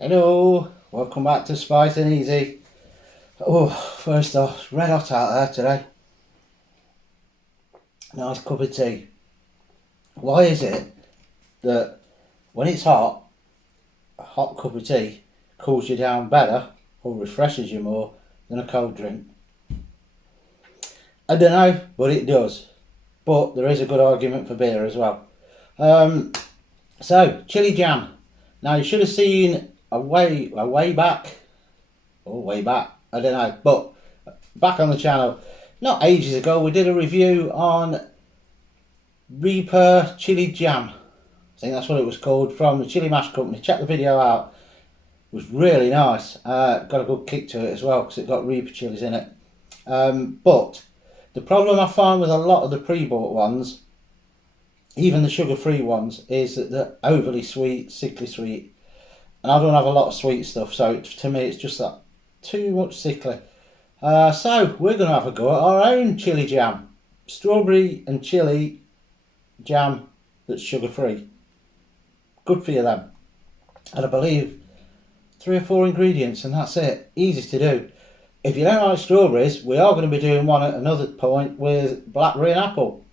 Hello, welcome back to Spice and Easy. Oh, first off, red hot out there today. Nice cup of tea. Why is it that when it's hot, a hot cup of tea cools you down better or refreshes you more than a cold drink? I don't know, but it does. But there is a good argument for beer as well. So, chili jam. Now you should have seen a way back, I don't know, but back on the channel, not ages ago, we did a review on Reaper Chili Jam. I think that's what it was called, from the Chili Mash Company. Check the video out. It was really nice. Got a good kick to it as well because it got Reaper chilies in it. But the problem I find with a lot of the pre-bought ones, even the sugar-free ones, is that they're overly sweet, sickly sweet. And I don't have a lot of sweet stuff, so to me it's just that too much sickly. So we're going to have a go at our own chili jam. Strawberry and chili jam that's sugar-free. Good for you then. And I believe 3 or 4 ingredients and that's it. Easy to do. If you don't like strawberries, we are going to be doing one at another point with blackberry and apple.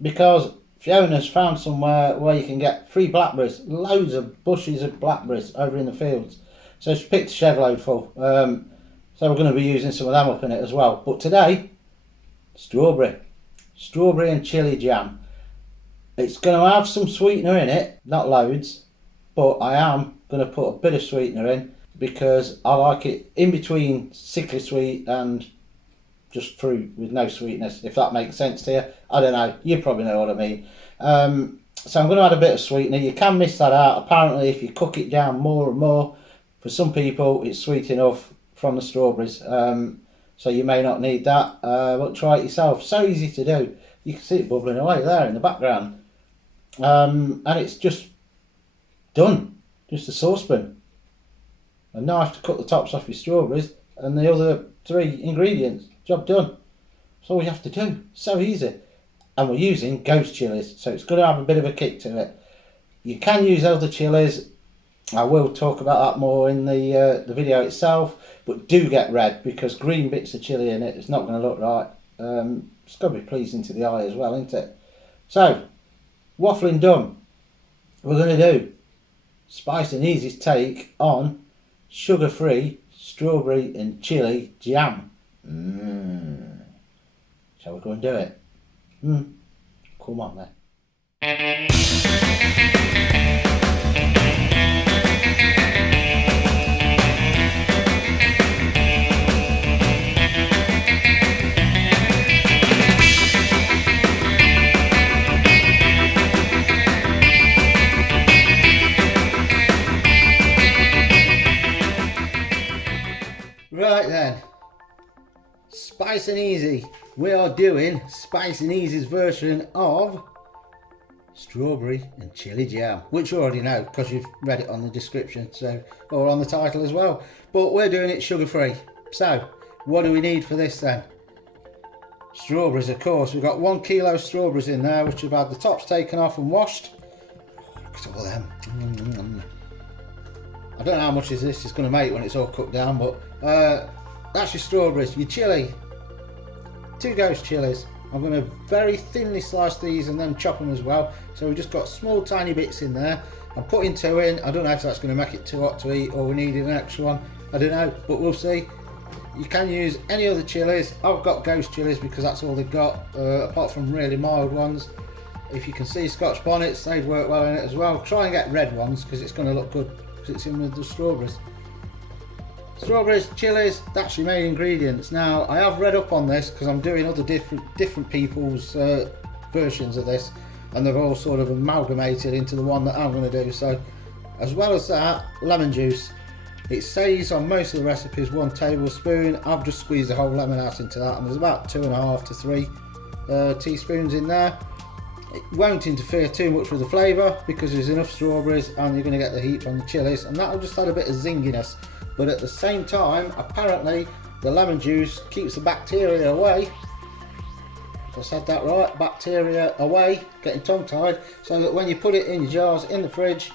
Because Fiona's found somewhere where you can get free blackberries. Loads of bushes of blackberries over in the fields. So she's picked a shed load full. So we're going to be using some of them up in it as well. But today, strawberry and chili jam. It's going to have some sweetener in it, not loads, but I am going to put a bit of sweetener in because I like it in between sickly sweet and just fruit with no sweetness, if that makes sense to you. I don't know, you probably know what I mean. So I'm going to add a bit of sweetener. You can miss that out. Apparently if you cook it down more and more, for some people it's sweet enough from the strawberries, so you may not need that, but try it yourself. So easy to do. You can see it bubbling away there in the background, and it's just done. Just a saucepan, a knife to cut the tops off your strawberries, and the other 3 ingredients. Job done. That's all you have to do. So easy. And we're using ghost chilies, so it's going to have a bit of a kick to it. You can use other chilies. I will talk about that more in the video itself, but do get red because green bits of chilli in it, it's not going to look right. It's got to be pleasing to the eye as well, isn't it? So, waffling done. We're going to do Spice and Easy's take on sugar-free strawberry and chili jam. Shall we go and do it? Come on then. Right then, Spice and Easy. We are doing Spice and Easy's version of strawberry and chili jam, which you already know because you've read it on the description, so, or on the title as well. But we're doing it sugar free. So, what do we need for this then? Strawberries, of course. We've got 1 kilo strawberries in there, which have had the tops taken off and washed. Look at all them. I don't know how much this is going to make when it's all cooked down, but that's your strawberries. Your chili, 2 ghost chilies. I'm going to very thinly slice these and then chop them as well. So we've just got small tiny bits in there. I'm putting 2 in. I don't know if that's going to make it too hot to eat or we need an extra one. I don't know, but we'll see. You can use any other chilies. I've got ghost chilies because that's all they've got, apart from really mild ones. If you can see Scotch bonnets, they'd work well in it as well. Try and get red ones because it's going to look good because it's in with the strawberries. Strawberries, chilies, that's your main ingredients. Now I have read up on this because I'm doing other different people's versions of this, and they've all sort of amalgamated into the one that I'm going to do. So as well as that, lemon juice. It says on most of the recipes 1 tablespoon. I've just squeezed the whole lemon out into that, and there's about 2.5 to 3 teaspoons in there. It won't interfere too much with the flavour because there's enough strawberries and you're going to get the heat from the chilies, and that'll just add a bit of zinginess. But at the same time, apparently the lemon juice keeps the bacteria away. If I said that right, bacteria away, getting tongue tied, so that when you put it in your jars in the fridge,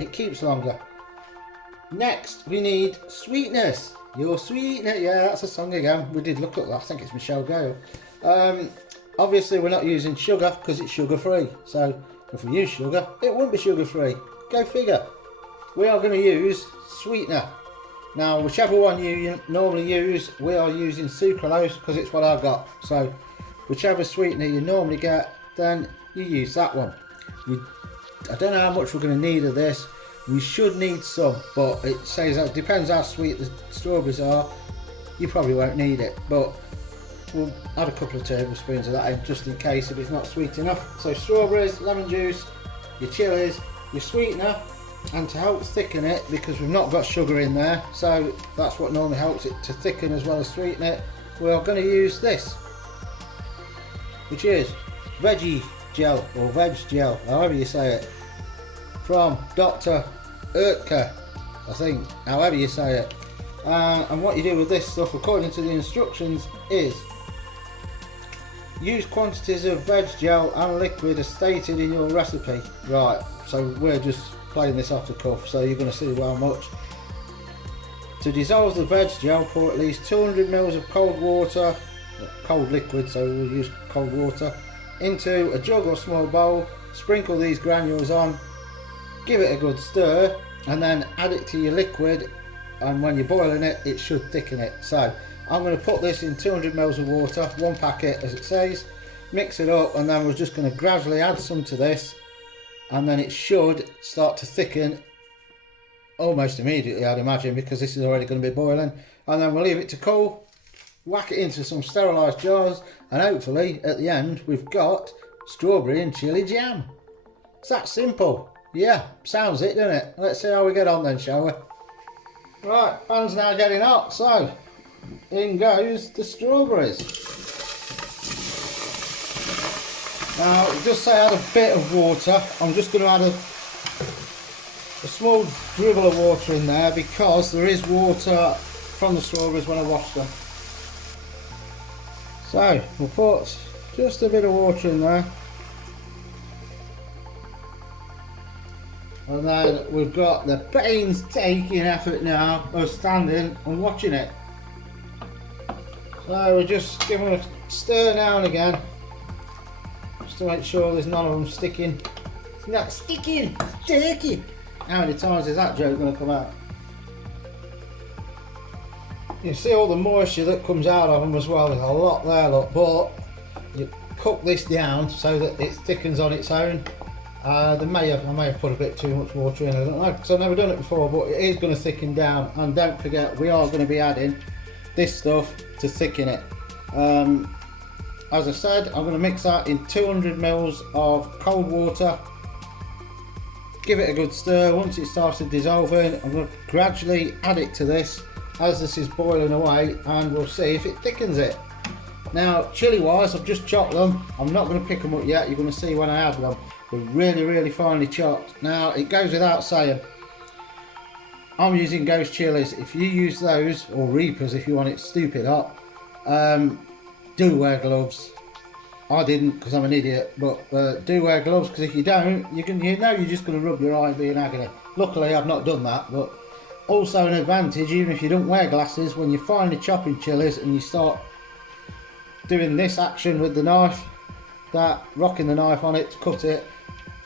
it keeps longer. Next, we need sweetness. Your sweetness. Yeah, that's a song again. We did look at that. I think it's Michelle Gale. Obviously, we're not using sugar because it's sugar free. So, if we use sugar, it won't be sugar free. Go figure. We are going to use sweetener. Now, whichever one you normally use, we are using sucralose because it's what I've got. So, whichever sweetener you normally get, then you use that one. I don't know how much we're going to need of this. We should need some, but it says that depends how sweet the strawberries are. You probably won't need it, but we'll add a couple of tablespoons of that in just in case if it's not sweet enough. So strawberries, lemon juice, your chilies, your sweetener, and to help thicken it, because we've not got sugar in there, so that's what normally helps it to thicken as well as sweeten it, we are going to use this, which is veggie gel or veg gel, however you say it, from Dr. Oetker, I think, however you say it. And what you do with this stuff, according to the instructions, is use quantities of veg gel and liquid as stated in your recipe. Right, so we're just playing this off the cuff, so you're going to see how much. To dissolve the veg gel, pour at least 200 ml of cold water, cold liquid, so we'll use cold water, into a jug or small bowl. Sprinkle these granules on, give it a good stir, and then add it to your liquid, and when you're boiling it, it should thicken it. So I'm going to put this in 200 ml of water, one packet as it says, mix it up, and then we're just going to gradually add some to this, and then it should start to thicken almost immediately, I'd imagine, because this is already going to be boiling. And then we'll leave it to cool, whack it into some sterilised jars, and hopefully at the end we've got strawberry and chilli jam. It's that simple. Yeah, sounds it, doesn't it? Let's see how we get on then, shall we? Right, pan's now getting hot, so in goes the strawberries. Now, just say add a bit of water. I'm just going to add a small dribble of water in there because there is water from the strawberries when I wash them. So, we'll put just a bit of water in there. And then we've got the painstaking effort now of standing and watching it. So we're just giving it a stir now and again, just to make sure there's none of them sticking. It's not sticking, it's sticking. How many times is that joke going to come out? You see all the moisture that comes out of them as well. There's a lot there, look, but you cook this down so that it thickens on its own. I may have put a bit too much water in, I don't know, because I've never done it before, but it is going to thicken down. And don't forget, we are going to be adding this stuff to thicken it. As I said, I'm going to mix that in 200 ml of cold water, give it a good stir. Once it starts dissolving, I'm going to gradually add it to this as this is boiling away, and we'll see if it thickens it. Now, chilli wise, I've just chopped them. I'm not going to pick them up yet, you're going to see when I add them. They're really finely chopped. Now, it goes without saying, I'm using ghost chilies. If you use those, or reapers if you want it stupid hot, do wear gloves. I didn't because I'm an idiot, but do wear gloves, because if you don't, you're just going to rub your eye and be in agony. Luckily, I've not done that, but also an advantage, even if you don't wear glasses, when you're finely chopping chilies and you start doing this action with the knife, that rocking the knife on it to cut it,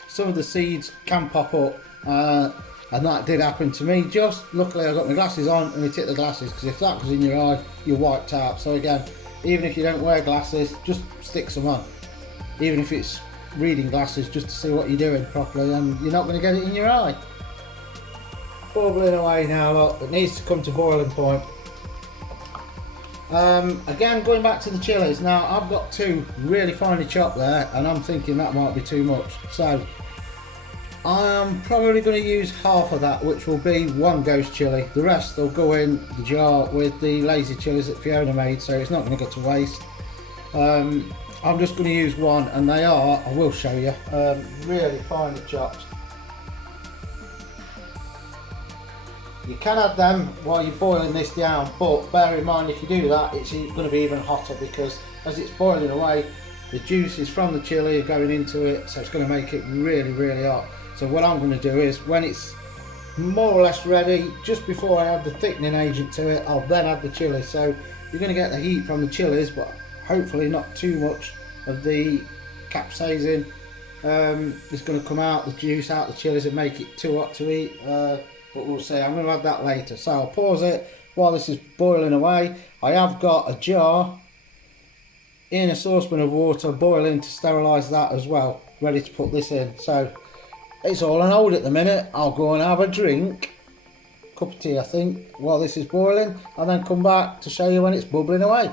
some of the seeds can pop up, and that did happen to me. Just luckily I got my glasses on and it hit the glasses, because if that goes in your eye, you're wiped out. So again, even if you don't wear glasses, just stick some on, even if it's reading glasses, just to see what you're doing properly, and you're not going to get it in your eye. Bubbling away now, look, it needs to come to boiling point. Again, going back to the chilies, now I've got two really finely chopped there, and I'm thinking that might be too much, so I'm probably going to use half of that, which will be one ghost chili. The rest will go in the jar with the lazy chilies that Fiona made, so it's not going to go to waste. I'm just going to use one, and they are, I will show you, really finely chopped. You can add them while you're boiling this down, but bear in mind, if you do that, it's going to be even hotter, because as it's boiling away, the juices from the chilli are going into it, so it's going to make it really hot. So what I'm going to do is, when it's more or less ready. Just before I add the thickening agent to it, I'll then add the chilli. So you're going to get the heat from the chilies, but hopefully not too much of the capsaicin. It's going to come out, the juice out the chilies, and make it too hot to eat. But we'll see. I'm going to add that later. So I'll pause it while this is boiling away. I have got a jar in a saucepan of water boiling to sterilise that as well, ready to put this in. So it's all on hold at the minute. I'll go and have a drink, cup of tea I think, while this is boiling, and then come back to show you when it's bubbling away.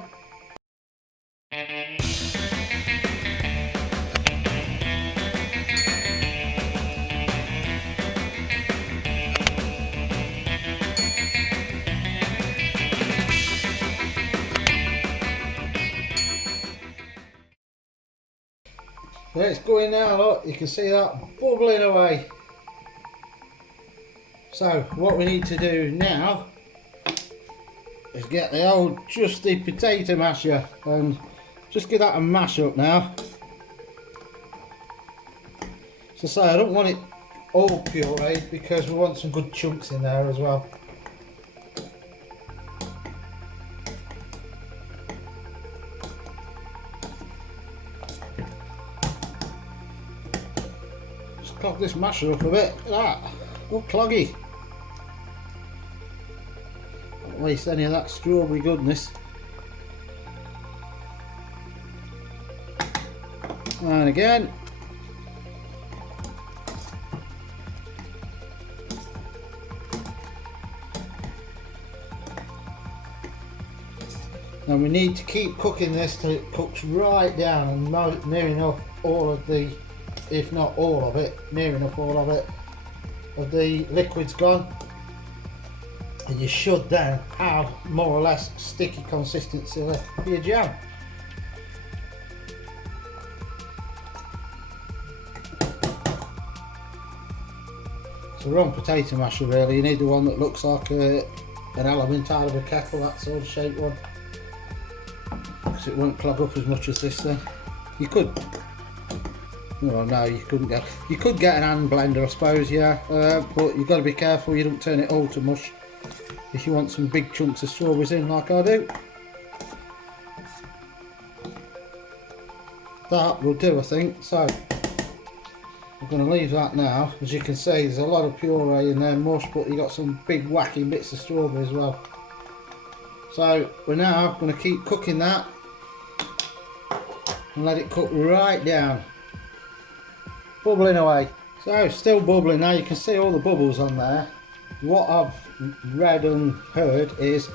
There it's going now, look, you can see that bubbling away. So what we need to do now is get the old trusty potato masher and just give that a mash up now. So say I don't want it all pureed because we want some good chunks in there as well. Just clog this masher up a bit, look at that, all cloggy. Don't waste any of that strawberry goodness. And again. And we need to keep cooking this till it cooks right down and near enough all of the, if not all of it, near enough all of it, of the liquid's gone. And you should then have more or less sticky consistency for your jam. It's the wrong potato masher really, you need the one that looks like an element out of a kettle, that sort of shaped one. Because it won't clog up as much as this then. You could, well no you couldn't get, you could get an hand blender I suppose, yeah, but you've got to be careful you don't turn it all to mush if you want some big chunks of strawberries in like I do. That will do I think, so I'm going to leave that now. As you can see there's a lot of puree in there, mush, but you got some big wacky bits of strawberry as well. So we're now going to keep cooking that and let it cook right down, bubbling away. So still bubbling now, you can see all the bubbles on there. What I've read and heard is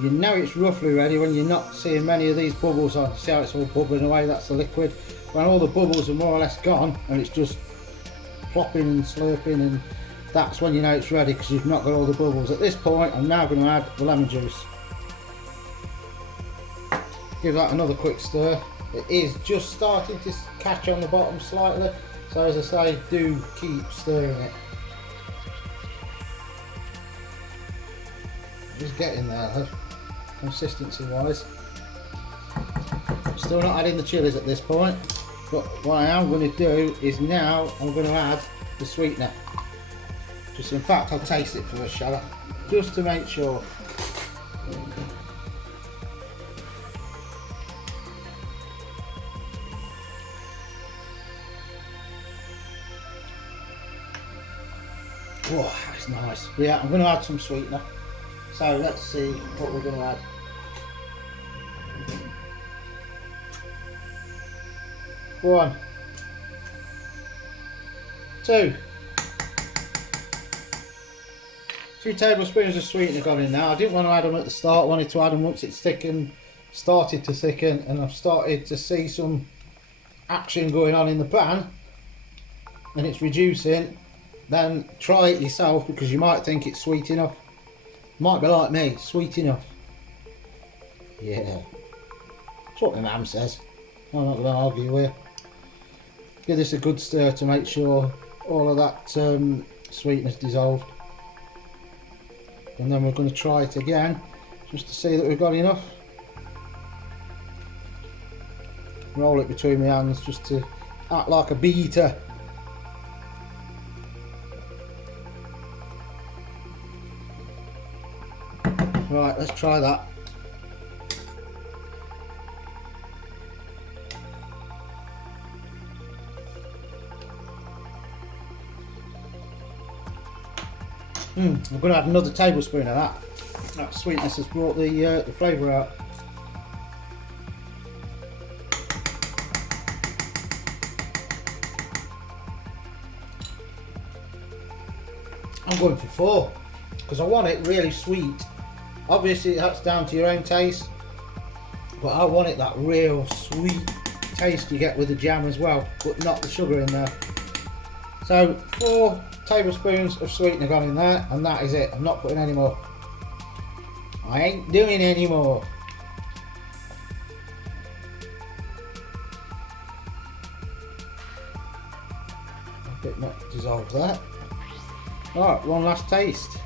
you know it's roughly ready when you're not seeing many of these bubbles on. See how it's all bubbling away, that's the liquid. When all the bubbles are more or less gone and it's just plopping and slurping, and that's when you know it's ready because you've not got all the bubbles. At this point I'm now going to add the lemon juice. Give that another quick stir. It is just starting to catch on the bottom slightly, so as I say, do keep stirring it. Just getting there, consistency wise. Still not adding the chilies at this point, but what I am going to do is now I'm going to add the sweetener. Just in fact I'll taste it first, shall I? Just to make sure. Oh, that's nice. Yeah, I'm going to add some sweetener. So let's see what we're going to add. One, two tablespoons of sweetener gone in now. I didn't want to add them at the start, I wanted to add them once it's thickened, started to thicken, and I've started to see some action going on in the pan and it's reducing. Then try it yourself because you might think it's sweet enough. Might be like me, sweet enough. Yeah, that's what my mum says. I'm not going to argue with you. Give this a good stir to make sure all of that sweetness dissolved. And then we're going to try it again just to see that we've got enough. Roll it between my hands just to act like a beater. Right, let's try that. I'm going to add another tablespoon of that. That sweetness has brought the flavour out. I'm going for 4 because I want it really sweet. Obviously that's down to your own taste, but I want it that real sweet taste you get with the jam as well, but not the sugar in there. So 4 tablespoons of sweetener gone in there, and that is it. I'm not putting any more. I ain't doing any more. A bit not dissolve that. Right, one last taste.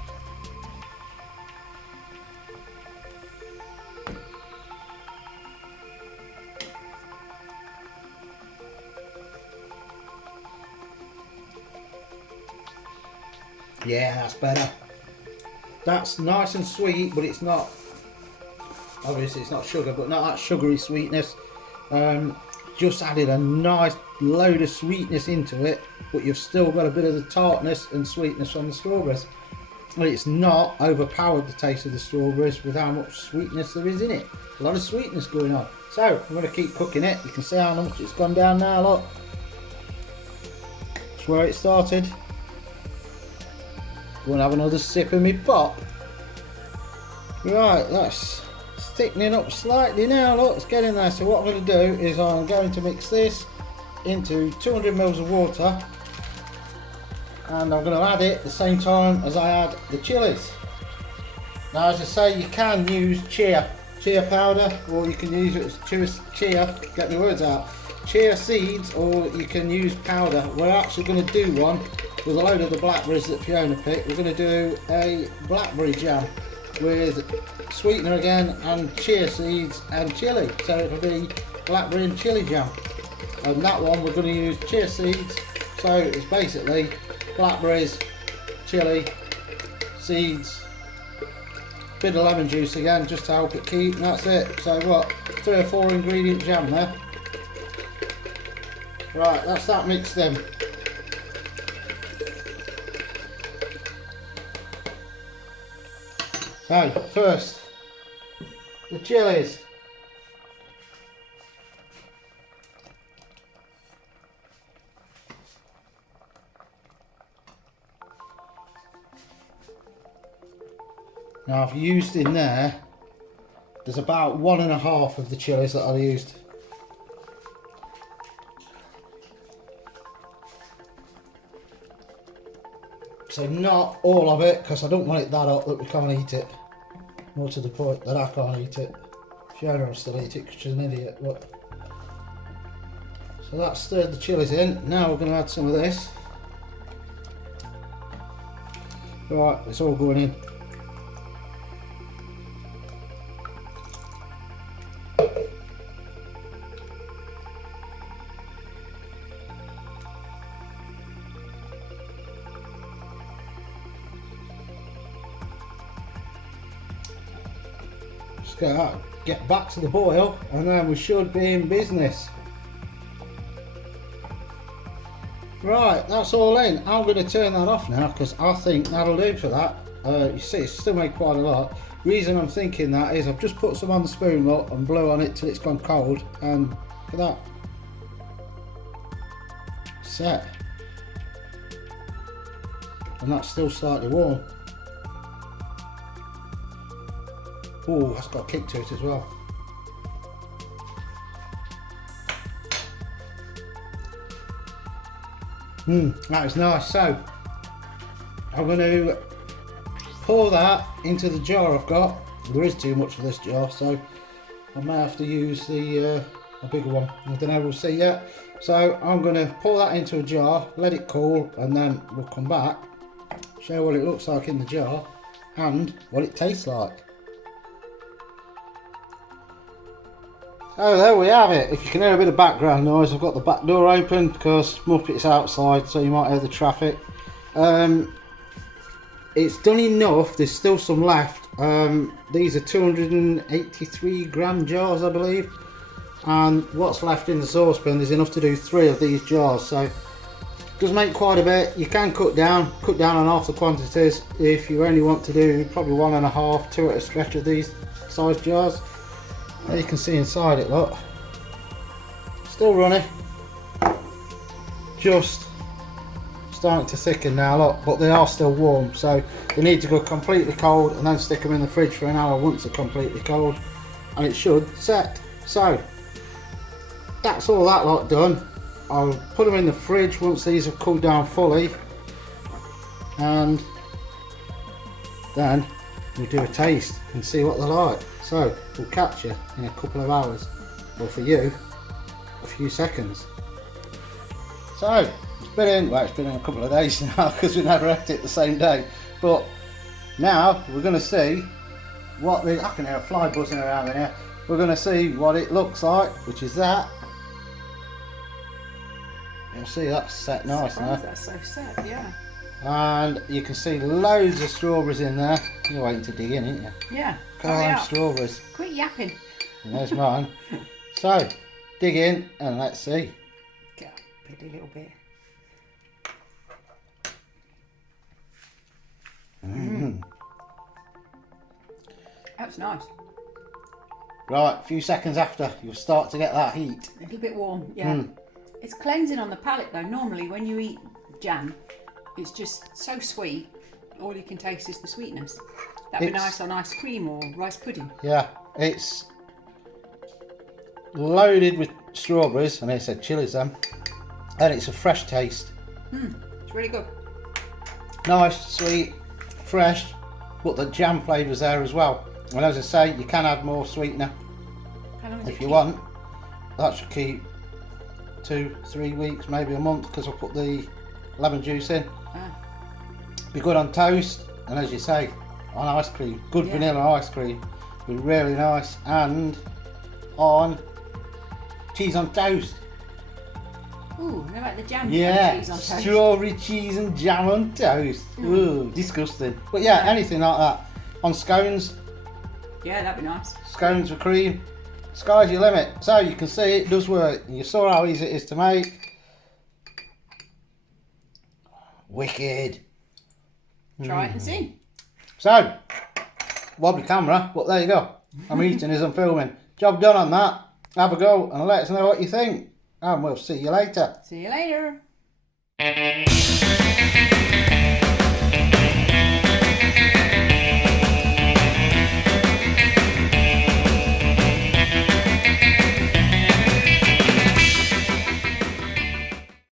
Yeah, that's better. That's nice and sweet, but it's not, obviously it's not sugar, but not that sugary sweetness. Just added a nice load of sweetness into it, but you've still got a bit of the tartness and sweetness from the strawberries. And it's not overpowered the taste of the strawberries with how much sweetness there is in it. A lot of sweetness going on. So I'm going to keep cooking it. You can see how much it's gone down now, look. That's where it started. Go and have another sip of me pop. Right, that's thickening up slightly now, look, it's getting there. So what I'm going to do is I'm going to mix this into 200 ml of water, and I'm going to add it at the same time as I add the chilies. Now, as I say, you can use chia powder, or you can use it as chia, get my words out, chia seeds, or you can use powder. We're actually going to do one with a load of the blackberries that Fiona picked. We're going to do a blackberry jam with sweetener again, and chia seeds and chili. So it'll be blackberry and chili jam. And that one we're going to use chia seeds. So it's basically blackberries, chili, seeds, bit of lemon juice again just to help it keep, and that's it. So what, 3 or 4 ingredient jam there. Right, that's that mixed in. So first, the chilies. Now I've used in there's about 1.5 of the chilies that I used. So not all of it, because I don't want it that hot that we can't eat it. More to the point that I can't eat it. Fiona will still eat it because she's an idiot. But so that's stirred the chilies in. Now we're going to add some of this. Right, it's all going in. Get back to the boil, and then we should be in business. Right, that's all in. I'm going to turn that off now because I think that'll do for that. You see, it's still made quite a lot. Reason I'm thinking that is I've just put some on the spoon up and blew on it till it's gone cold, and look at that. Set. And that's still slightly warm. Oh, that's got a kick to it as well. That is nice. So I'm going to pour that into the jar I've got. There is too much for this jar, so I may have to use a bigger one. I don't know, we'll see yet. So I'm going to pour that into a jar, let it cool, and then we'll come back, show what it looks like in the jar and what it tastes like. Oh, there we have it. If you can hear a bit of background noise, I've got the back door open because Muppet's outside, so you might hear the traffic. it's done enough. There's still some left. These are 283 gram jars, I believe. And what's left in the saucepan, there's enough to do 3 of these jars. So it does make quite a bit. You can cut down on half the quantities if you only want to do probably 1.5, 2 at a stretch of these size jars. There you can see inside it, look. Still running. Just starting to thicken now, look, but they are still warm, so they need to go completely cold and then stick them in the fridge for an hour once they're completely cold, and it should set. So that's all that lot done. I'll put them in the fridge once these have cooled down fully, and then we'll do a taste and see what they're like. So we'll catch you in a couple of hours, or for you, a few seconds. So it's been in a couple of days now because we never ate it the same day. But now we're going to see what I can hear a fly buzzing around in here. We're going to see what it looks like, which is that. You'll see that's set nice now. That's so set, yeah. And you can see loads of strawberries in there. You're waiting to dig in, aren't you? Yeah. Look at them strawberries. Quit yapping. And there's mine. So dig in and let's see. Get up a little bit. That's nice. Right, a few seconds after, you'll start to get that heat. A little bit warm, yeah. It's cleansing on the palate though. Normally when you eat jam, it's just so sweet, all you can taste is the sweetness. That'd be nice on ice cream or rice pudding. Yeah, it's loaded with strawberries, and it's said chilies then, and it's a fresh taste. It's really good. Nice, sweet, fresh, but the jam flavour's there as well. And as I say, you can add more sweetener if you want. That should keep 2-3 weeks, maybe a month, because I'll put the lemon juice in. Be good on toast, and as you say, on ice cream. Good vanilla ice cream. Be really nice. And on cheese on toast. Ooh, I like the jam Yeah, cheese on toast. Strawberry cheese and jam on toast. Ooh, disgusting. But yeah, anything like that. On scones. Yeah, that'd be nice. Scones with cream. Sky's your limit. So you can see it does work. You saw how easy it is to make. Wicked. Try it and see. So, wobbly camera, but there you go. I'm eating as I'm filming. Job done on that. Have a go and let us know what you think. And we'll see you later. See you later.